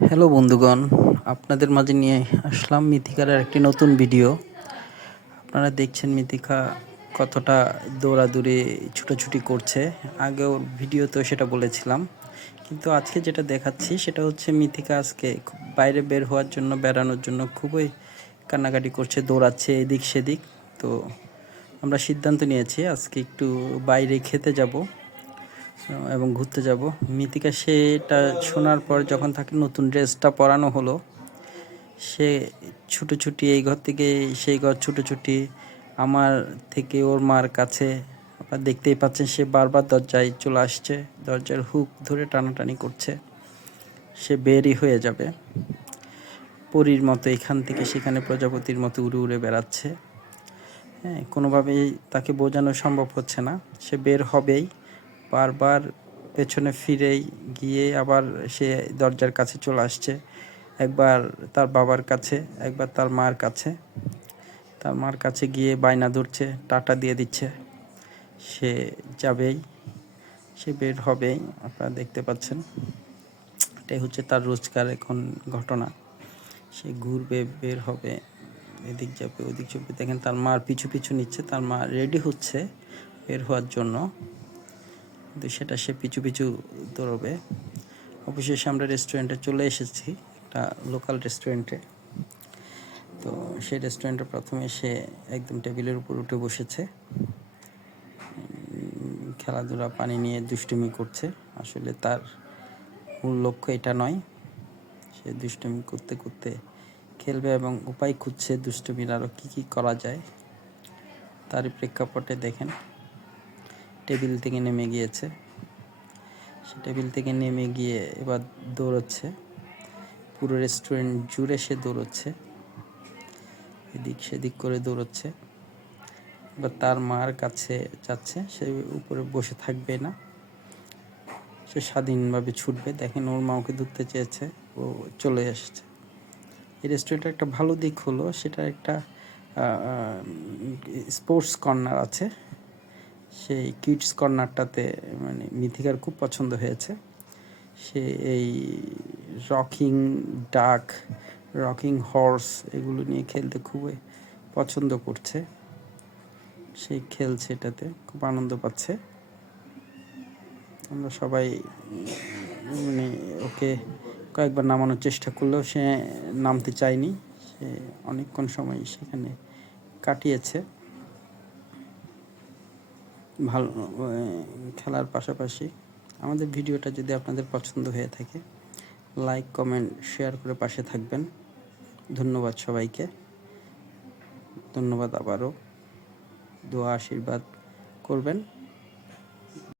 Hello বন্ধুগণ, আপনাদের মাঝে নিয়ে আসলাম মিথিকার একটি নতুন ভিডিও। আপনারা দেখছেন মিথিকা কতটা দৌড়াদৌড়ি ছুটোছুটি করছে। আগেও ভিডিওতেও সেটা বলেছিলাম, কিন্তু আজকে যেটা দেখাচ্ছি সেটা হচ্ছে মিথিকা আজকে বাইরে বের হওয়ার জন্য, বেড়ানোর জন্য খুবই কান্নাকাটি করছে, দৌড়াচ্ছে এদিক সেদিক। তো আমরা সিদ্ধান্ত নিয়েছি আজকে একটু বাইরে খেতে যাব এবং ঘুরতে যাব। মিথিকা সেটা শোনার পর যখন তাকে নতুন ড্রেসটা পরানো হলো, সে ছুটোছুটি এই ঘর থেকে সেই ঘর ছুটোছুটি, আমার থেকে ওর মার কাছে। আপনারা দেখতেই পাচ্ছেন সে বারবার দরজায় চলে আসছে, দরজার হুক ধরে টানাটানি করছে। সে বেরই হয়ে যাবে, পরীর মতো এখান থেকে সেখানে প্রজাপতির মতো উড়ে উড়ে বেড়াচ্ছে। হ্যাঁ, কোনোভাবেই তাকে বোঝানো সম্ভব হচ্ছে না, সে বের হবেই। বারবার পেছনে ফিরেই গিয়ে আবার সে দরজার কাছে চলে আসছে, একবার তার বাবার কাছে, একবার তার মার কাছে। তার মার কাছে গিয়ে বায়না ধরছে, টাটা দিয়ে দিচ্ছে। সে যাবেই, সে বের হবেই। আপনারা দেখতে পাচ্ছেন এটাই হচ্ছে তার রোজকার এখন ঘটনা। সে ঘুরবে, বের হবে, এদিক যাবে ওদিক যাবে। দেখেন তার মার পিছু পিছু নিচ্ছে, তার মা রেডি হচ্ছে বের হওয়ার জন্য, কিন্তু সেটা সে পিছু পিছু দৌড়বে। অবশেষে আমরা রেস্টুরেন্টে চলে এসেছি, একটা লোকাল রেস্টুরেন্টে। তো সেই রেস্টুরেন্টে প্রথমে সে একদম টেবিলের উপর উঠে বসেছে, খেলাধুলা পানি নিয়ে দুষ্টুমি করছে। আসলে তার মূল লক্ষ্য এটা নয়, সে দুষ্টুমি করতে করতে খেলবে এবং উপায় খুঁজছে দুষ্টুমির আরও কী কী করা যায়। তারই প্রেক্ষাপটে দেখেন টেবিল থেকে নেমে গিয়েছে। সে টেবিল থেকে নেমে গিয়ে এবার দৌড়চ্ছে, পুরো রেস্টুরেন্ট জুড়ে সে দৌড়চ্ছে, এদিক সেদিক করে দৌড়চ্ছে। এবার তার মার কাছে যাচ্ছে, সে উপরে বসে থাকবে না, সে স্বাধীনভাবে ছুটবে। দেখেন ওর মা ওকে ধরতে চেয়েছে, ও চলে এসেছে। এই রেস্টুরেন্টের একটা ভালো দিক হলো সেটা একটা স্পোর্টস কর্নার আছে। সেই কিডস কর্নারটাতে মানে মিথিকার খুব পছন্দ হয়েছে। সে এই রকিং ডাক, রকিং হর্স এগুলো নিয়ে খেলতে খুবই পছন্দ করছে। সে খেলছে, এটাতে খুব আনন্দ পাচ্ছে। আমরা সবাই মানে ওকে কয়েকবার নামানোর চেষ্টা করলেও সে নামতে চায়নি। সে অনেকক্ষণ সময় সেখানে কাটিয়েছে ভালো খেলার পাশাপাশি। আমাদের ভিডিওটা যদি আপনাদের পছন্দ হয়ে থাকে, লাইক কমেন্ট শেয়ার করে পাশে থাকবেন। ধন্যবাদ সবাইকে, ধন্যবাদ। আবারও দোয়া আশীর্বাদ করবেন।